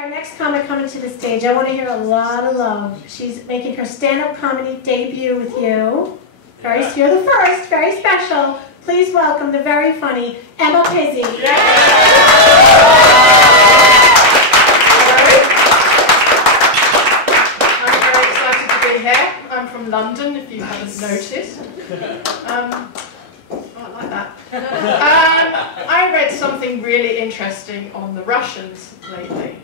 Our next comic coming to the stage, I want to hear a lot of love. She's making her stand-up comedy debut with you. You're the first, very special. Please welcome the very funny Emma Pizzey. I'm very excited to be here. I'm from London, if you haven't noticed. I like that. I read something really interesting on the Russians lately.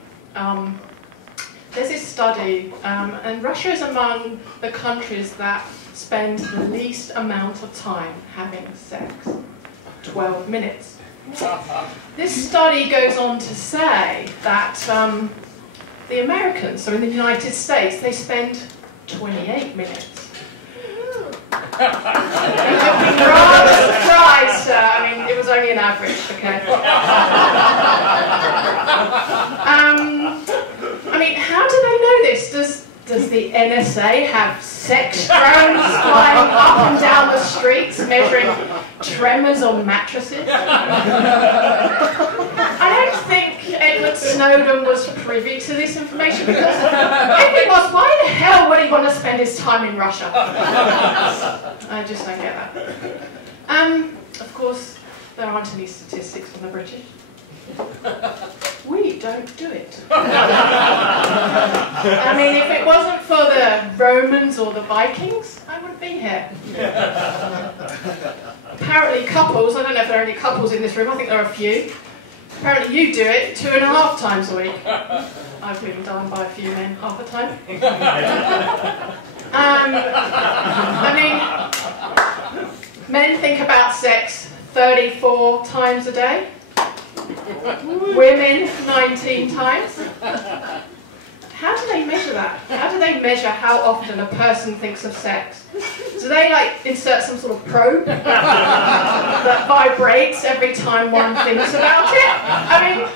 There's this study, and Russia is among the countries that spend the least amount of time having sex, 12 minutes. This study goes on to say that the Americans, so in the United States, they spend 28 minutes. You'll be rather surprised, sir. I mean, it was only an average, okay? I mean, how do they know this? Does the NSA have sex drones flying up and down the streets measuring tremors on mattresses? I don't think Edward Snowden was privy to this information, because if he was, why the hell would he want to spend his time in Russia? I just don't get that. Of course, there aren't any statistics on the British. We don't do it. I mean, if it wasn't for the Romans or the Vikings, I wouldn't be here. Apparently couples, I don't know if there are any couples in this room, I think there are a few. Apparently you do it 2.5 times a week. I've been done by a few men half the time. I mean, men think about sex 34 times a day. Women 19 times. How do they measure that? How do they measure how often a person thinks of sex? Do they like insert some sort of probe that vibrates every time one thinks about it? I mean,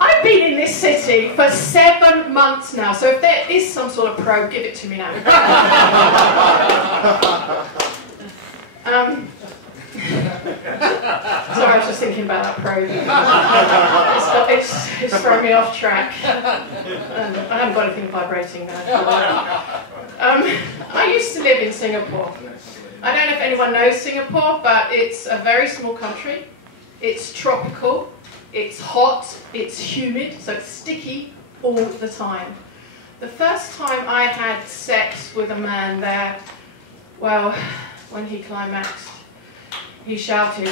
I've been in this city for 7 months now, so if there is some sort of probe, give it to me now. Sorry, I was just thinking about that probe. It's thrown me off track. I haven't got anything vibrating there. I used to live in Singapore. I don't know if anyone knows Singapore, but it's a very small country. It's tropical, it's hot, it's humid, so it's sticky all the time. The first time I had sex with a man there, well, when he climaxed, he shouted,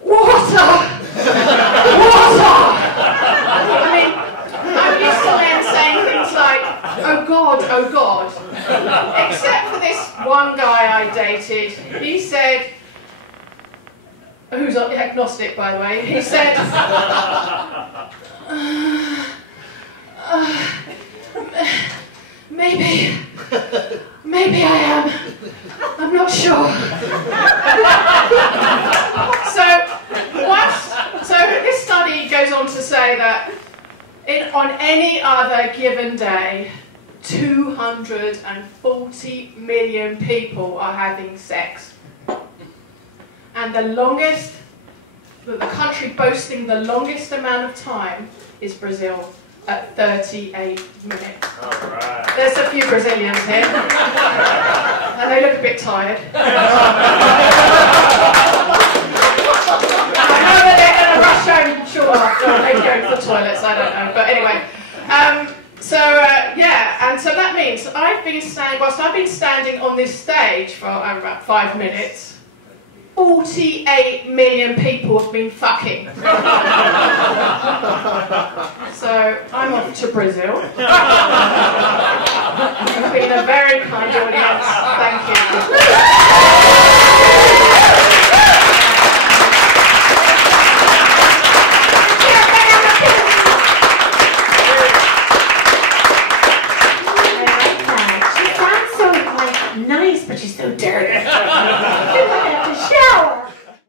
"Water! Water!" I mean, I'm used to men saying things like, "Oh God, oh God." Except for this one guy I dated. He said, who's agnostic by the way, he said, Maybe I am. I'm not sure. So this study goes on to say that on any other given day, 240 million people are having sex. And the country boasting the longest amount of time is Brazil, at 38 minutes. All right. There's a few Brazilians here. And they look a bit tired. I know that they're going to rush home, sure, after they go to the toilets, I don't know. But anyway. Yeah, and so that means whilst I've been standing on this stage for about 5 minutes, 48 million people have been fucking. So I'm off to Brazil.